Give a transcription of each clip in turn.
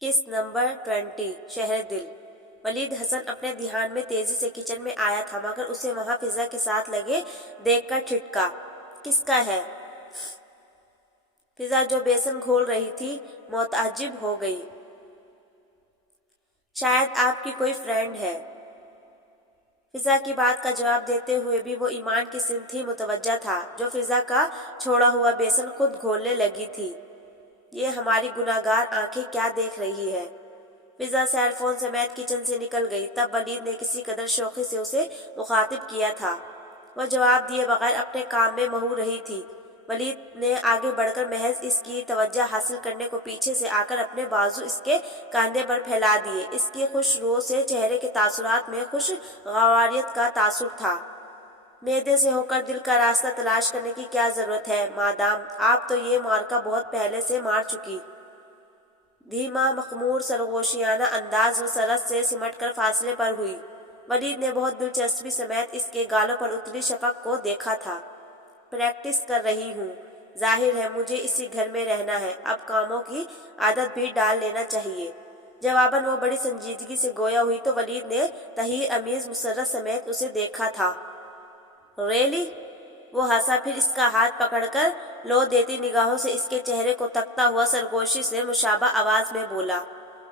قسط نمبر 20 شہر دل۔ ولید حسن اپنے دھیان میں تیزی سے کچن میں آیا تھا مگر اسے وہاں فضا کے ساتھ لگے دیکھ کر ٹھٹکا۔ کس کا ہے؟ فضا جو بیسن گھول رہی تھی متعجب ہو گئی۔ شاید آپ کی کوئی فرینڈ ہے۔ فضا کی بات کا جواب دیتے ہوئے بھی وہ ایمان کی سمت ہی متوجہ تھا جو فضا کا چھوڑا ہوا بیسن خود گھولنے لگی تھی۔ یہ ہماری گناہگار آنکھیں کیا دیکھ رہی ہے؟ فضا سیل فون سمیت کچن سے نکل گئی۔ تب ولید نے کسی قدر شوخی سے اسے مخاطب کیا تھا۔ وہ جواب دیے بغیر اپنے کام میں مہو رہی تھی۔ ولید نے آگے بڑھ کر محض اس کی توجہ حاصل کرنے کو پیچھے سے آ کر اپنے بازو اس کے کاندھے پر پھیلا دیے۔ اس کی خوش رو سے چہرے کے تاثرات میں خوشگواریت کا تاثر تھا۔ معدے سے ہو کر دل کا راستہ تلاش کرنے کی کیا ضرورت ہے مادام، آپ تو یہ معرکہ بہت پہلے سے مار چکی۔ دھیما مخمور سرگوشیانہ انداز و سرس سے سمٹ کر فاصلے پر ہوئی۔ ولید نے بہت دلچسپی سمیت اس کے گالوں پر اتری شفق کو دیکھا تھا۔ پریکٹس کر رہی ہوں۔ ظاہر ہے مجھے اسی گھر میں رہنا ہے، اب کاموں کی عادت بھی ڈال لینا چاہیے۔ جواباً وہ بڑی سنجیدگی سے گویا ہوئی تو ولید نے تحیر آمیز مسرت سمیت اسے دیکھا تھا۔ ریلی؟ وہ ہنسا، پھر اس کا ہاتھ پکڑ کر لو دیتی نگاہوں سے اس کے چہرے کو تکتا ہوا سرگوشی سے مشابہ آواز میں بولا،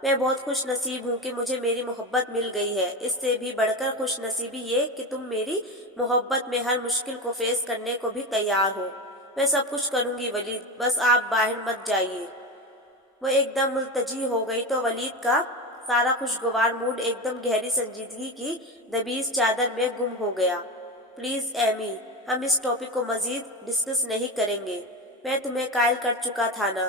میں بہت خوش نصیب ہوں کہ مجھے میری محبت مل گئی ہے۔ اس سے بھی بڑھ کر خوش نصیبی یہ کہ تم میری محبت میں ہر مشکل کو فیس کرنے کو بھی تیار ہو۔ میں سب کچھ کروں گی ولید، بس آپ باہر مت جائیے۔ وہ ایک دم ملتجی ہو گئی تو ولید کا سارا خوشگوار موڈ ایک دم گہری سنجیدگی کی دبیز چادر میں گم ہو گیا۔ پلیز ایمی، ہم اس ٹاپک کو مزید ڈسکس نہیں کریں گے، میں تمہیں قائل کر چکا تھا نا۔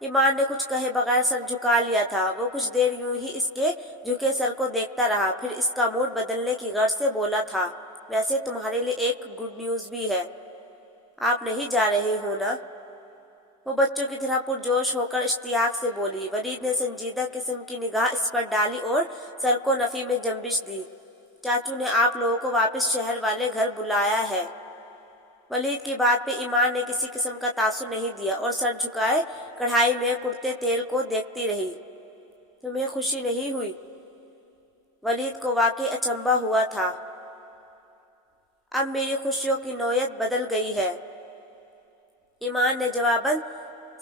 ایمان نے کچھ کہے بغیر سر جھکا لیا تھا۔ وہ کچھ دیر یوں ہی اس کے جھکے سر کو دیکھتا رہا، پھر اس کا موڈ بدلنے کی غرض سے بولا تھا، ویسے تمہارے لیے ایک گڈ نیوز بھی ہے، آپ نہیں جا رہے ہو نا؟ وہ بچوں کی طرح پرجوش ہو کر اشتیاق سے بولی۔ ولید نے سنجیدہ قسم کی نگاہ اس پر ڈالی اور سر کو نفی میں جنبش دی۔ چاچو نے آپ لوگوں کو واپس شہر والے گھر بلایا ہے۔ ولید کی بات پہ ایمان نے کسی قسم کا تاثر نہیں دیا اور سر جھکائے کڑھائی میں کڑتے تیل کو دیکھتی رہی۔ تمہیں خوشی نہیں ہوئی؟ ولید کو واقعی اچنبھا ہوا تھا۔ اب میری خوشیوں کی نوعیت بدل گئی ہے، ایمان نے جواباً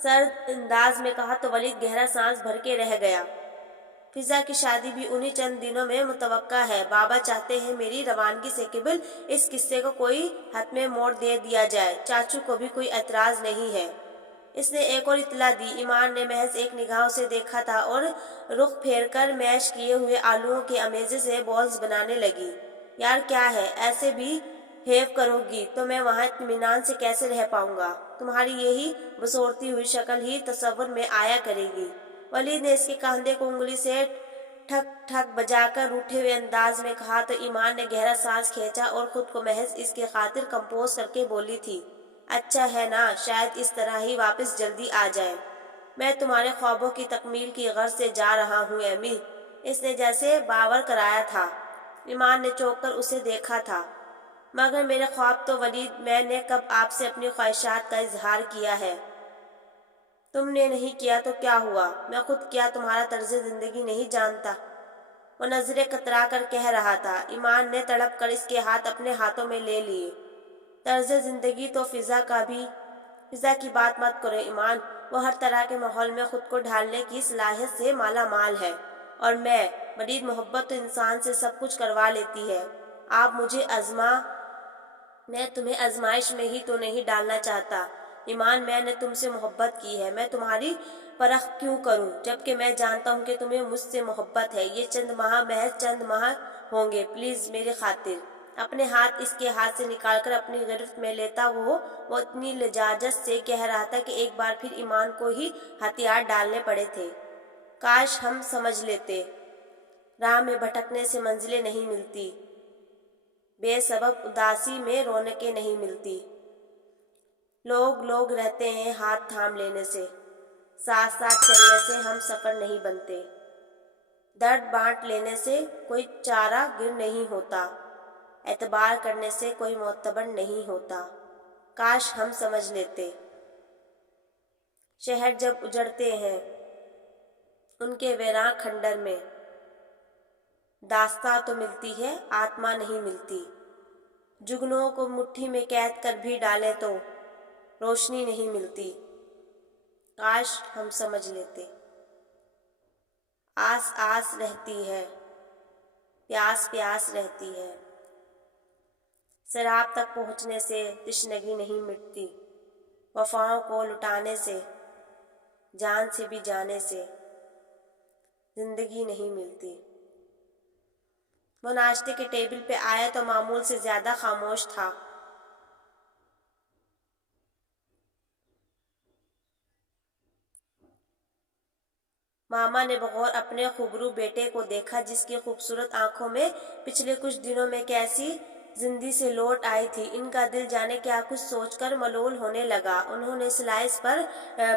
سرد انداز میں کہا تو ولید گہرا سانس بھر کے رہ گیا۔ فضا کی شادی بھی انہی چند دنوں میں متوقع ہے۔ بابا چاہتے ہیں میری روانگی سے قبل اس قصے کو کوئی حتمی موڑ دے دیا جائے۔ چاچو کو بھی کوئی اعتراض نہیں ہے۔ اس نے ایک اور اطلاع دی۔ ایمان نے محض ایک نگاہ اسے دیکھا تھا اور رخ پھیر کر میش کیے ہوئے آلووں کے امیزے سے بولز بنانے لگی۔ یار کیا ہے، ایسے بھی ہیو کرو گی تو میں وہاں اطمینان سے کیسے رہ پاؤں گا؟ تمہاری یہی بسورتی ہوئی شکل ہی تصور میں آیا کرے گی۔ ولید نے اس کے کاندھے کو انگلی سے ٹھک ٹھک بجا کر روٹھے ہوئے انداز میں کہا تو ایمان نے گہرا سانس کھینچا اور خود کو محض اس کے خاطر کمپوز کر کے بولی تھی، اچھا ہے نا، شاید اس طرح ہی واپس جلدی آ جائے۔ میں تمہارے خوابوں کی تکمیل کی غرض سے جا رہا ہوں ایمی۔ اس نے جیسے باور کرایا تھا۔ ایمان نے چونک کر اسے دیکھا تھا۔ مگر میرے خواب تو ولید، میں نے کب آپ سے اپنی خواہشات کا اظہار کیا ہے؟ تم نے نہیں کیا تو کیا ہوا، میں خود کیا تمہارا طرز زندگی نہیں جانتا؟ وہ نظریں کترا کر کہہ رہا تھا۔ ایمان نے تڑپ کر اس کے ہاتھ اپنے ہاتھوں میں لے لیے۔ طرز زندگی تو فضا کا بھی۔ فضا کی بات مت کرو ایمان، وہ ہر طرح کے ماحول میں خود کو ڈھالنے کی صلاحیت سے مالا مال ہے، اور میں ولید، محبت تو انسان سے سب کچھ کروا لیتی ہے۔ آپ مجھے میں تمہیں آزمائش میں ہی تو نہیں ڈالنا چاہتا ایمان، میں نے تم سے محبت کی ہے، میں تمہاری پرکھ کیوں کروں جبکہ میں جانتا ہوں کہ تمہیں مجھ سے محبت ہے۔ یہ چند ماہ محض چند ماہ ہوں گے، پلیز میری خاطر۔ اپنے ہاتھ اس کے ہاتھ سے نکال کر اپنی گرفت میں لیتا وہ اتنی لجاجت سے کہہ رہا تھا کہ ایک بار پھر ایمان کو ہی ہتھیار ڈالنے پڑے تھے۔ کاش ہم سمجھ لیتے، راہ میں بھٹکنے سے منزلیں نہیں ملتی، بے سبب اداسی میں رونقیں نہیں ملتی، لوگ رہتے ہیں ہاتھ تھام لینے سے، ساتھ ساتھ چلنے سے ہم سفر نہیں بنتے، درد بانٹ لینے سے کوئی چارہ گر نہیں ہوتا، اعتبار کرنے سے کوئی معتبر نہیں ہوتا۔ کاش ہم سمجھ لیتے۔ شہر جب اجڑتے ہیں ان کے ویراں کھنڈر میں داستاں تو ملتی ہے، آتما نہیں ملتی۔ جگنوں کو مٹھی میں قید کر بھی ڈالے تو روشنی نہیں ملتی۔ کاش ہم سمجھ لیتے۔ آس آس رہتی ہے، پیاس پیاس رہتی ہے۔ سراب تک پہنچنے سے تشنگی نہیں مٹتی، وفاؤں کو لٹانے سے، جان سے بھی جانے سے زندگی نہیں ملتی۔ وہ ناشتے کے ٹیبل پہ آیا تو معمول سے زیادہ خاموش تھا۔ ماما نے بغور اپنے خوبرو بیٹے کو دیکھا، جس کی خوبصورت آنکھوں میں پچھلے کچھ دنوں میں کیسی زندگی سے لوٹ آئی تھی۔ ان کا دل جانے کیا کچھ سوچ کر ملول ہونے لگا۔ انہوں نے سلائس پر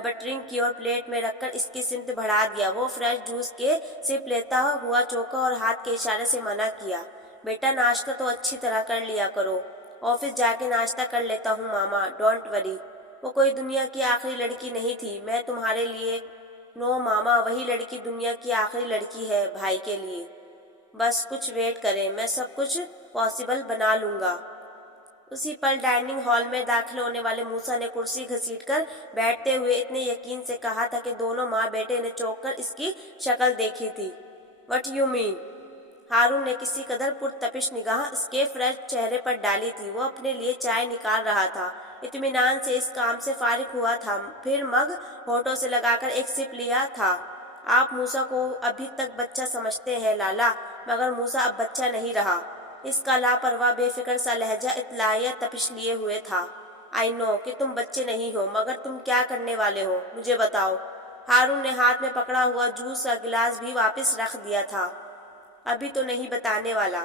بٹرنگ کی اور پلیٹ میں رکھ کر اس کی سمت بڑھا دیا۔ وہ فریش جوس کے سپ لیتا ہوا چوکا اور ہاتھ کے اشارے سے منع کیا۔ بیٹا ناشتہ تو اچھی طرح کر لیا کرو۔ آفس جا کے ناشتہ کر لیتا ہوں ماما، ڈونٹ وری۔ وہ کوئی دنیا کی آخری لڑکی نہیں تھی میں تمہارے لیے۔ نو ماما، وہی لڑکی دنیا کی آخری لڑکی ہے بھائی کے لیے۔ بس کچھ ویٹ کریں، میں سب کچھ پاسبل بنا لوں گا۔ اسی پل ڈائننگ ہال میں داخل ہونے والے موسیٰ نے کرسی گھسیٹ کر بیٹھتے ہوئے اتنے یقین سے کہا تھا کہ دونوں ماں بیٹے نے چونک کر اس کی شکل دیکھی تھی۔ What you mean? ہارون نے کسی قدر پرتپش نگاہ اس کے فریش چہرے پر ڈالی تھی۔ وہ اپنے لیے چائے نکال رہا تھا، اطمینان سے اس کام سے فارغ ہوا تھا، پھر مگ ہونٹوں سے لگا کر ایک سپ لیا تھا۔ آپ موسیٰ کو ابھی تک بچہ سمجھتے ہیں لالا، مگر موسیٰ اب بچہ نہیں رہا۔ اس کا لاپرواہ بے فکر سا لہجہ اطلاعیہ تپش لیے ہوئے تھا۔ آئی نو کہ تم بچے نہیں ہو، مگر تم کیا کرنے والے ہو مجھے بتاؤ۔ ہارون نے ہاتھ میں پکڑا ہوا جوس کا گلاس بھی واپس رکھ دیا تھا۔ ابھی تو نہیں بتانے والا،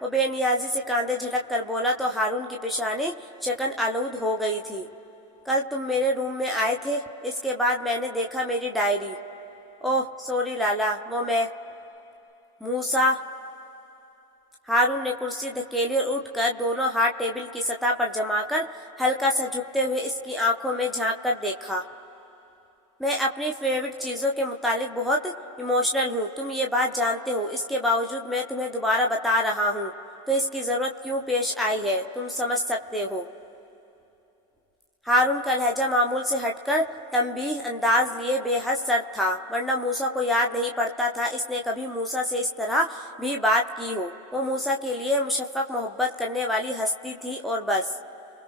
وہ بے نیازی سے کاندھے جھٹک کر بولا تو ہارون کی پیشانی شکن آلود ہو گئی تھی۔ کل تم میرے روم میں آئے تھے، اس کے بعد میں نے دیکھا میری ڈائری۔ اوہ سوری لالا، وہ میں موسیٰ۔ ہارون نے کرسی دھکیلی اور اٹھ کر دونوں ہاتھ ٹیبل کی سطح پر جما کر ہلکا سا جھکتے ہوئے اس کی آنکھوں میں جھانک کر دیکھا۔ میں اپنی فیورٹ چیزوں کے متعلق بہت ایموشنل ہوں، تم یہ بات جانتے ہو۔ اس کے باوجود میں تمہیں دوبارہ بتا رہا ہوں تو اس کی ضرورت کیوں پیش آئی ہے تم سمجھ سکتے ہو۔ ہارون کا لہجہ معمول سے ہٹ کر تنبیہ انداز لیے بے حد سرد تھا، ورنہ موسیٰ کو یاد نہیں پڑتا تھا اس نے کبھی موسیٰ سے اس طرح بھی بات کی ہو۔ وہ موسیٰ کے لیے مشفق محبت کرنے والی ہستی تھی اور بس۔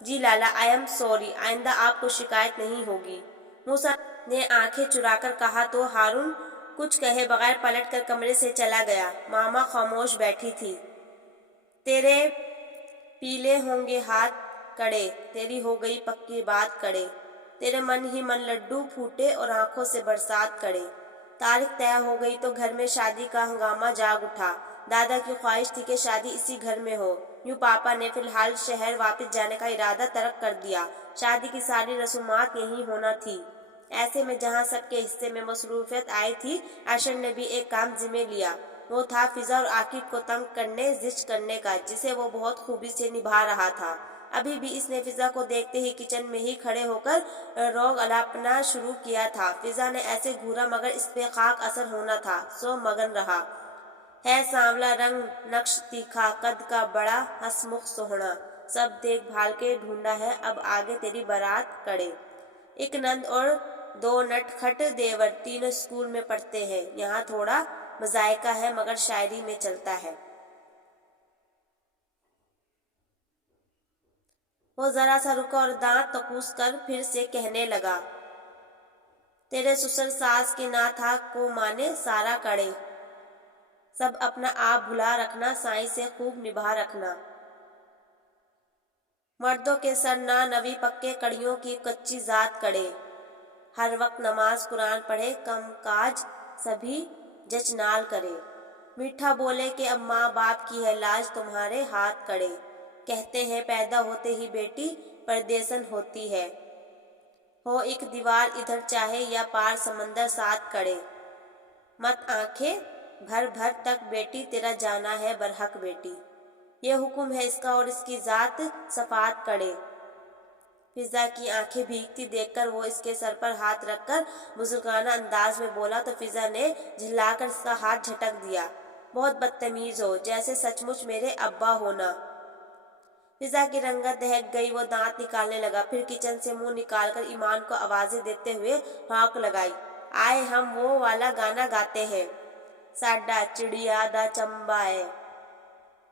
جی لالا، آئی ایم سوری، آئندہ آپ کو شکایت نہیں ہوگی، موسیٰ نے آنکھیں چرا کر کہا تو ہارون کچھ کہے بغیر پلٹ کر کمرے سے چلا گیا۔ ماما خاموش بیٹھی تھی۔ تیرے پیلے ہوں گے ہاتھ کڑے، تیری ہو گئی پکی بات کڑے، تیرے من ہی من لڈو پھوٹے اور آنکھوں سے برسات کڑے۔ تاریخ طے ہو گئی تو گھر میں شادی کا ہنگامہ جاگ اٹھا۔ دادا کی خواہش تھی کہ شادی اسی گھر میں ہو، یوں پاپا نے فی الحال شہر واپس جانے کا ارادہ ترک کر دیا۔ شادی کی ساری رسومات یہیں ہونا تھی۔ ایسے میں جہاں سب کے حصے میں مصروفیت آئی تھی، ارشد نے بھی ایک کام ذمہ لیا۔ وہ تھا فضا اور عاقب کو تنگ کرنے، زچ کرنے کا، جسے وہ بہت خوبی سے نبھا رہا تھا۔ ابھی بھی اس نے فضا کو دیکھتے ہی کچن میں ہی کھڑے ہو کر روغ الاپنا شروع کیا تھا۔ فضا نے ایسے گھورا مگر اس پہ خاک اثر ہونا تھا، سو مگن رہا۔ ہے سانولا رنگ، نقش تیکھا، قد کا بڑا، ہنسمکھ سوہنا، سب دیکھ بھال کے ڈھونڈا ہے اب آگے تیری بارات کڑے۔ ایک نند اور دو نٹ کھٹ دیور تینوں اسکول میں پڑھتے ہیں۔ یہاں تھوڑا مذائقہ ہے مگر شاعری میں چلتا ہے۔ وہ ذرا سا رکا اور دانت تقوس کر پھر سے کہنے لگا، تیرے سسر ساس کی نہ تھا کو مانے سارا کڑے، سب اپنا آپ بھلا رکھنا، سائیں سے خوب نبھا رکھنا۔ مردوں کے سر نہ نوی پکے، کڑیوں کی کچی ذات کڑے، ہر وقت نماز قرآن پڑھے، کم کاج سبھی جچ نال کرے، میٹھا بولے کہ اب ماں باپ کی ہے لاج، تمہارے ہاتھ کڑے، کہتے ہیں پیدا ہوتے ہی بیٹی پردیسن ہوتی ہے، ہو ایک دیوار ادھر چاہے یا پار سمندر ساتھ کڑے، مت آنکھیں بھر بھر تک بیٹی تیرا جانا ہے برحق بیٹی، یہ حکم ہے اس کا اور اس کی ذات صفات کڑے۔ فضا کی آنکھیں بھیگتی دیکھ کر وہ اس کے سر پر ہاتھ رکھ کر بزرگانہ انداز میں بولا تو فضا نے جھلا کر اس کا ہاتھ جھٹک دیا۔ بہت بدتمیز ہو، جیسے سچ مچ میرے ابا ہونا۔ فضا کی رنگت دہک گئی، وہ دانت نکالنے لگا، پھر کچن سے منہ نکال کر ایمان کو آوازیں دیتے ہوئے ہانک لگائی، آئے ہم وہ والا گانا گاتے ہیں، ساڈا چڑیا دا چمبا ہے،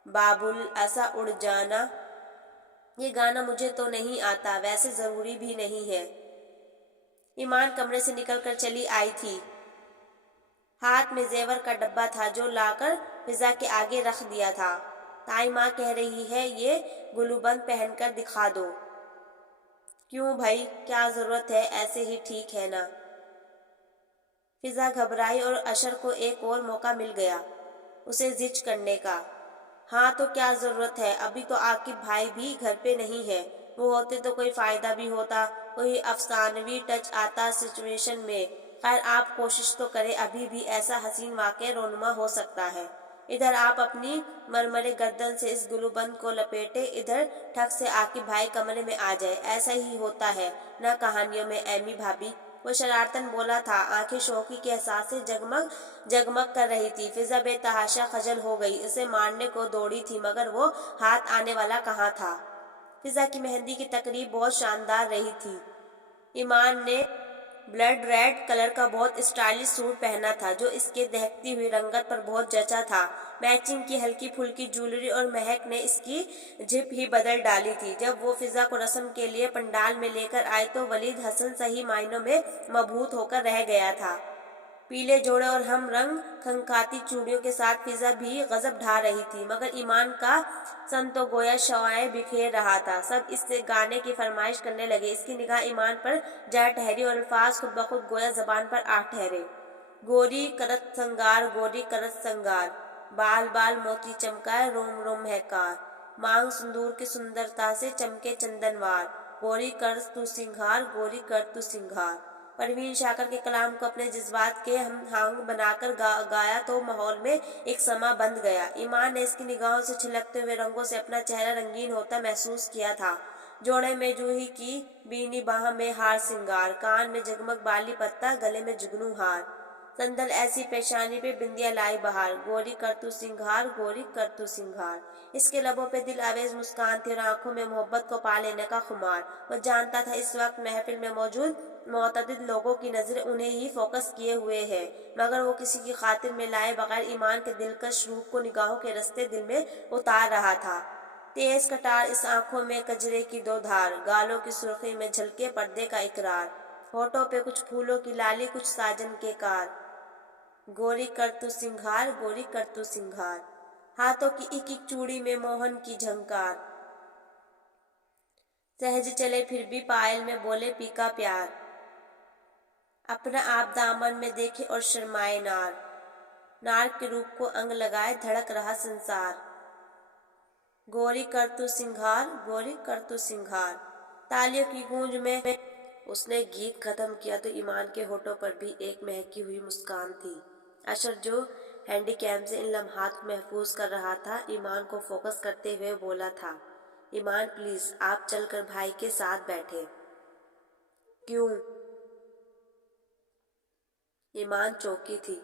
بابل ایسا اڑ جانا۔ یہ گانا مجھے تو نہیں آتا، ویسے ضروری بھی نہیں ہے۔ ایمان کمرے سے نکل کر چلی آئی تھی۔ ہاتھ میں زیور کا ڈبہ تھا جو لا کر فضا کے آگے رکھ دیا تھا۔ تائی ماں کہہ رہی ہے یہ گلوبند پہن کر دکھا دو۔ کیوں بھائی، کیا ضرورت ہے، ایسے ہی ٹھیک ہے نا۔ فضا گھبرائی اور اشر کو ایک اور موقع مل گیا اسے زج کرنے کا۔ ہاں تو کیا ضرورت ہے، ابھی تو عاقب بھائی بھی گھر پہ نہیں ہے، وہ ہوتے تو کوئی فائدہ بھی ہوتا، کوئی افسانوی ٹچ آتا سچویشن میں۔ خیر آپ کوشش تو کریں، ابھی بھی ایسا حسین واقعہ رونما ہو سکتا ہے۔ ادھر آپ اپنی مرمرے گردن سے اس گلوبند کو لپیٹے، ادھر ٹھک سے عاقب بھائی کمرے میں آ جائے، ایسا ہی ہوتا ہے نا کہانیوں میں ایمی بھابی۔ وہ شرارتاً بولا تھا، آنکھیں شوخی کے احساس سے جگمگ کر رہی تھی۔ فضا بے تحاشا خجل ہو گئی، اسے مارنے کو دوڑی تھی مگر وہ ہاتھ آنے والا کہاں تھا۔ فضا کی مہندی کی تقریب بہت شاندار رہی تھی۔ ایمان نے بلڈ ریڈ کلر کا بہت اسٹائلش سوٹ پہنا تھا جو اس کے دہکتی ہوئی رنگت پر بہت جچا تھا۔ میچنگ کی ہلکی پھلکی جیولری اور مہک نے اس کی جھپ ہی بدل ڈالی تھی۔ جب وہ فضا کو رسم کے لیے پنڈال میں لے کر آئی تو ولید حسن صحیح معنوں میں مبہوت ہو کر رہ گیا تھا۔ پیلے جوڑے اور ہم رنگ کھنکھاتی چوڑیوں کے ساتھ فضا بھی غضب ڈھا رہی تھی، مگر ایمان کا سن تو گویا شعاعیں بکھیر رہا تھا۔ سب اس سے گانے کی فرمائش کرنے لگے۔ اس کی نگاہ ایمان پر جا ٹھہری اور الفاظ خود بخود گویا زبان پر آ ٹھہرے۔ گوری کرت سنگار، گوری کرت سنگار، بال بال موتی چمکائے، روم روم ہے کار، مانگ سندور کی سندرتا سے چمکے چندنوار، گوری کر تو سنگھار، گوری کر تو سنگھار۔ پروین شاکر کے کلام کو اپنے جذبات کے ہم آہنگ بنا کر گایا تو ماحول میں ایک سما بندھ گیا۔ ایمان نے اس کی نگاہوں سے چھلکتے ہوئے رنگوں سے اپنا چہرہ رنگین ہوتا محسوس کیا تھا۔ جوڑے میں جوہی کی بینی، باہ میں ہار سنگار، کان میں جگمگ بالی پتہ، گلے میں جگنو ہار، سندل ایسی پیشانی پہ بندیا لائی بہار، گوری کر تو سنگھار، گوری کر تو سنگھار۔ اس کے لبوں پہ دل آویز مسکان تھی اور آنکھوں میں محبت کو پا لینے کا خمار۔ وہ جانتا تھا اس وقت محفل میں موجود متعدد لوگوں کی نظریں انہیں ہی فوکس کیے ہوئے ہے، مگر وہ کسی کی خاطر میں لائے بغیر ایمان کے دلکش روپ کو نگاہوں کے رستے دل میں اتار رہا تھا۔ تیز کٹار اس آنکھوں میں کجرے کی دو دھار، گالوں کی سرخی میں جھلکے پردے کا اقرار، ہونٹوں پہ کچھ پھولوں کی لالی، کچھ ساجن کے کار، گوری کر تو سنگھار، گوری کر تو سنگھار۔ ہاتھوں کی ایک ایک چوڑی میں موہن کی جھنکار، سہج چلے پھر بھی پائل میں بولے پی کا پیار، اپنا آپ دامن میں دیکھے اور شرمائے نار، نار کے روپ کو انگ لگائے دھڑک رہا سنسار، گوری کر تو سنگھار، گوری کر تو سنگھار۔ تالیوں کی گونج میں اس نے گیت ختم کیا تو ایمان کے ہونٹوں پر بھی ایک مہکی ہوئی مسکان تھی۔ اشر جو ہینڈی کیم سے ان لمحات کو محفوظ کر رہا تھا، ایمان کو فوکس کرتے ہوئے بولا تھا، ایمان پلیز آپ چل کر بھائی کے ساتھ بیٹھیں۔ کیوں؟ ایمان چونکی تھی۔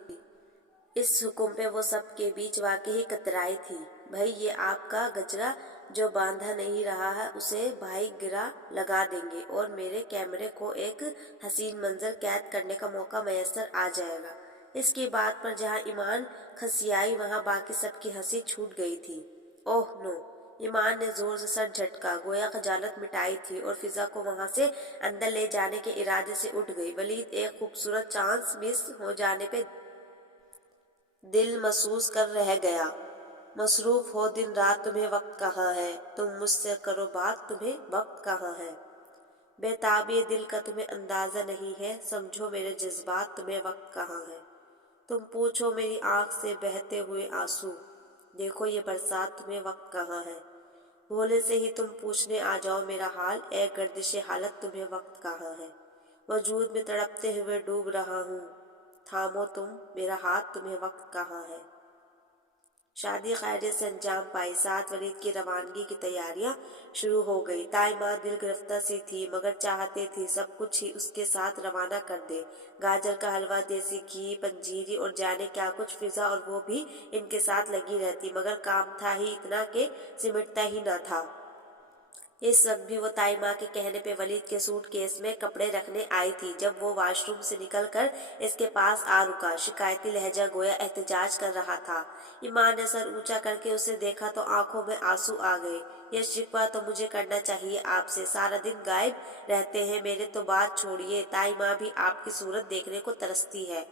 اس حکم پہ وہ سب کے بیچ واقعی کترائی تھی۔ بھائی یہ آپ کا گجرا جو باندھا نہیں رہا ہے اسے بھائی گرا لگا دیں گے اور میرے کیمرے کو ایک حسین منظر قید کرنے کا موقع میسر آ جائے گا۔ اس کی بات پر جہاں ایمان کھسیائی وہاں باقی سب کی ہنسی چھوٹ گئی تھی۔ اوہ نو! ایمان نے زور سے سر جھٹکا، گویا خجالت مٹائی تھی اور فضا کو وہاں سے اندر لے جانے کے ارادے سے اٹھ گئی۔ ولید ایک خوبصورت چانس مس ہو جانے پہ دل محسوس کر رہ گیا۔ مصروف ہو دن رات، تمہیں وقت کہاں ہے، تم مجھ سے کرو بات، تمہیں وقت کہاں ہے، بے تابی دل کا تمہیں اندازہ نہیں ہے، سمجھو میرے جذبات، تمہیں وقت کہاں ہے، تم پوچھو میری آنکھ سے بہتے ہوئے آنسو، دیکھو یہ برسات، تمہیں وقت کہاں ہے، بھولے سے ہی تم پوچھنے آ جاؤ میرا حال، اے گردش حالت، تمہیں وقت کہاں ہے، وجود میں تڑپتے ہوئے ڈوب رہا ہوں، تھامو تم میرا ہاتھ، تمہیں وقت کہاں ہے۔ شادی خیریت سے انجام پائی۔ ساتھ ولید کی روانگی کی تیاریاں شروع ہو گئی۔ تائی ماں دل گرفتہ سی تھی مگر چاہتے تھی سب کچھ ہی اس کے ساتھ روانہ کر دے۔ گاجر کا حلوہ، دیسی گھی، پنجیری اور جانے کیا کچھ۔ فضا اور وہ بھی ان کے ساتھ لگی رہتی مگر کام تھا ہی اتنا کہ سمٹتا ہی نہ تھا۔ اس وقت بھی وہ تائی ماں کے کہنے پہ ولید کے سوٹ کیس میں کپڑے رکھنے آئی تھی جب وہ واش روم سے نکل کر اس کے پاس آ رکا۔ شکایتی لہجہ گویا احتجاج کر رہا تھا۔ ایمان نے سر اونچا کر کے اسے دیکھا تو آنکھوں میں آنسو آ گئے۔ یہ شکوہ تو مجھے کرنا چاہیے آپ سے، سارا دن غائب رہتے ہیں، میرے تو بات چھوڑیے، تائی ماں بھی آپ کی صورت دیکھنے کو ترستی ہے۔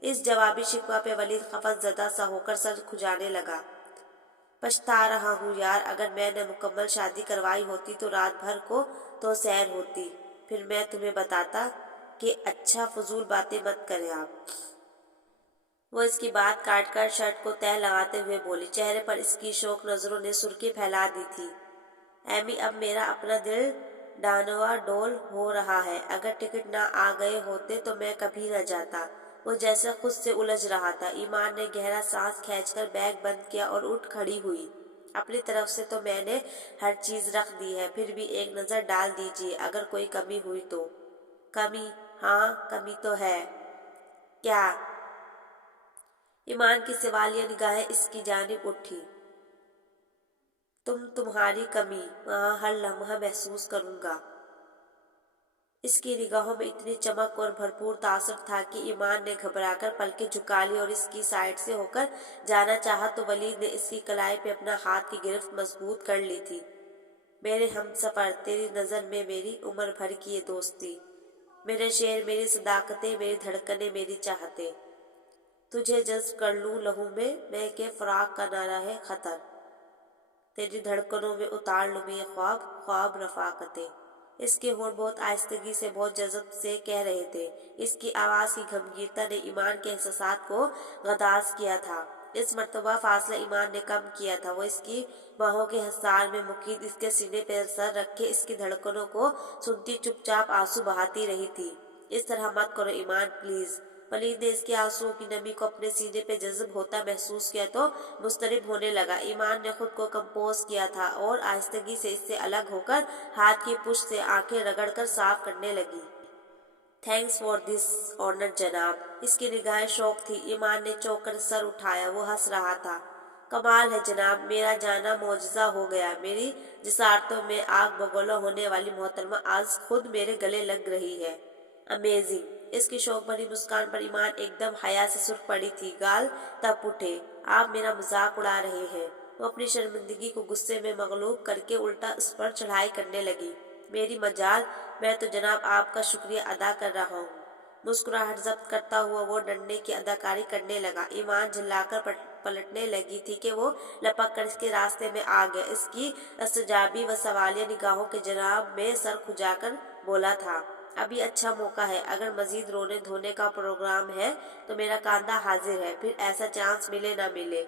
اس جوابی شکوہ پہ ولید خفت زدہ سا ہو کر سر کھجانے لگا۔ پچھتا رہا ہوں یار، اگر میں نے مکمل شادی کروائی ہوتی تو رات بھر کو تو سیر ہوتی، پھر میں تمہیں بتاتا کہ اچھا فضول باتیں مت کریں آپ۔ وہ اس کی بات کاٹ کر شرٹ کو تہہ لگاتے ہوئے بولی۔ چہرے پر اس کی شوق نظروں نے سرخی پھیلا دی تھی۔ ایمی اب میرا اپنا دل ڈانوا ڈول ہو رہا ہے، اگر ٹکٹ نہ آ گئے ہوتے تو میں کبھی نہ جاتا۔ وہ جیسے خود سے الجھ رہا تھا۔ ایمان نے گہرا سانس کھینچ کر بیگ بند کیا اور اٹھ کھڑی ہوئی۔ اپنی طرف سے تو میں نے ہر چیز رکھ دی ہے، پھر بھی ایک نظر ڈال دیجیے اگر کوئی کمی ہوئی تو۔ کمی؟ ہاں کمی تو ہے۔ کیا؟ ایمان کی سوالیہ نگاہیں اس کی جانب اٹھی۔ تمہاری کمی وہاں ہر لمحہ محسوس کروں گا۔ اس کی نگاہوں میں اتنی چمک اور بھرپور تاثر تھا کہ ایمان نے گھبرا کر پلکیں جھکا لی اور اس کی سائڈ سے ہو کر جانا چاہا تو ولید نے اس کی کلائی پہ اپنا ہاتھ کی گرفت مضبوط کر لی تھی۔ میرے ہمسفر، تیری نظر میں میری عمر بھر کی یہ دوستی، میرے شعر، میری صداقتیں، میری دھڑکنیں، میری چاہتیں، تجھے جذب کر لوں لہو میں کہ فراق کا نہ رہے خطر، تیری دھڑکنوں میں اتار لوں میں یہ خواب خواب رفاقتیں۔ اس کے ہونٹ بہت آہستگی سے، بہت جذب سے کہہ رہے تھے۔ اس کی آواز کی گھمگیرتا نے ایمان کے احساسات کو غداز کیا تھا۔ اس مرتبہ فاصلہ ایمان نے کم کیا تھا۔ وہ اس کی باہوں کے حصار میں مقید اس کے سینے پہ سر رکھے اس کی دھڑکنوں کو سنتی چپ چاپ آنسو بہاتی رہی تھی۔ اس طرح مت کرو ایمان پلیز۔ ولید نے اس کے آنسوؤں کی نمی کو اپنے سینے پہ جذب ہوتا محسوس کیا تو مضطرب ہونے لگا۔ ایمان نے خود کو کمپوز کیا تھا اور آہستگی سے اس سے الگ ہو کر ہاتھ کی پشت سے آنکھیں رگڑ کر صاف کرنے لگی۔ تھینکس فار دس آنر جناب۔ اس کی نگاہیں شوق تھی۔ ایمان نے چونک کر سر اٹھایا۔ وہ ہنس رہا تھا۔ کمال ہے جناب، میرا جانا معجزہ ہو گیا۔ میری جسارتوں میں آگ بگولا ہونے والی محترمہ آج خود میرے گلے لگ رہی ہے۔ امیزنگ۔ اس کی شوق بھری مسکان پر ایمان ایک دم حیا سے سرخ پڑی تھی۔ گال تپ اٹھے۔ آپ میرا مذاق اڑا رہے ہیں۔ وہ اپنی شرمندگی کو غصے میں مغلوب کر کے الٹا اس پر چڑھائی کرنے لگی۔ میری مجال، میں تو جناب آپ کا شکریہ ادا کر رہا ہوں۔ مسکراہٹ ضبط کرتا ہوا وہ ڈنڈے کی اداکاری کرنے لگا۔ ایمان جھلا کر پلٹنے لگی تھی کہ وہ لپک کر اس کے راستے میں آ گیا۔ اس کی استجابی و سوالیہ نگاہوں کے جواب میں سر کھجا کر بولا تھا، ابھی اچھا موقع ہے، اگر مزید رونے دھونے کا پروگرام ہے تو میرا کاندھا حاضر ہے، پھر ایسا چانس ملے نہ ملے۔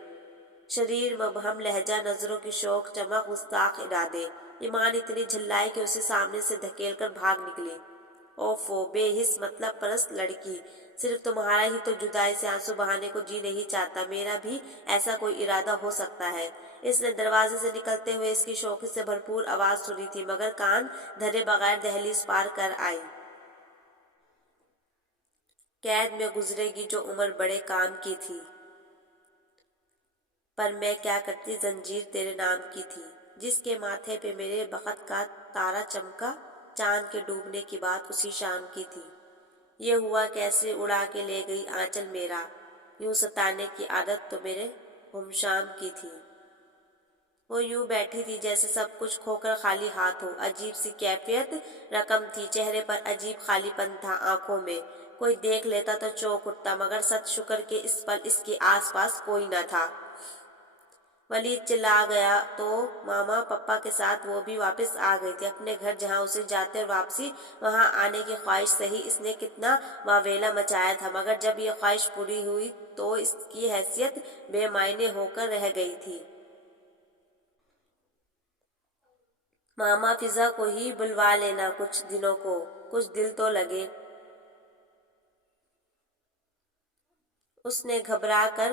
شریر مبہم لہجہ، نظروں کی شوق چمک، گستاخ ارادے۔ ایمان اتنی جھلائی کہ اسے سامنے سے دھکیل کر بھاگ نکلی۔ اوفو، بے حس مطلب پرست لڑکی، صرف تمہارا ہی تو جدائی سے آنسو بہانے کو جی نہیں چاہتا، میرا بھی ایسا کوئی ارادہ ہو سکتا ہے۔ اس نے دروازے سے نکلتے ہوئے اس کی شوخی سے بھرپور آواز سنی تھی مگر کان دھرے بغیر دہلیز پار کر آئی۔ قید میں گزرے گی جو عمر بڑے کام کی تھی، پر میں کیا کرتی زنجیر تیرے نام کی تھی، جس کے ماتھے پہ میرے بخت کا تارا چمکا، چاند کے ڈوبنے کی بات اسی شام کی تھی۔ یہ ہوا کیسے اڑا کے لے گئی آنچل میرا، یوں ستانے کی عادت تو میرے ہم شام کی تھی۔ وہ یوں بیٹھی تھی جیسے سب کچھ کھو کر خالی ہاتھ ہو، عجیب سی کیفیت رقم تھی، چہرے پر عجیب خالی پن تھا، آنکھوں میں۔ کوئی دیکھ لیتا تو چونک اٹھتا مگر ست شکر کہ اس پل اس کے آس پاس کوئی نہ تھا۔ ولید چلا گیا تو ماما پپا کے ساتھ وہ بھی واپس آ گئی تھی اپنے گھر، جہاں اسے جاتے اور واپسی وہاں آنے کی خواہش سہی اس نے کتنا واویلا مچایا تھا، مگر جب یہ خواہش پوری ہوئی تو اس کی حیثیت بے معنی ہو کر رہ گئی تھی۔ ماما فضا کو ہی بلوا لینا کچھ دنوں کو، کچھ دل تو لگے۔ اس نے گھبرا کر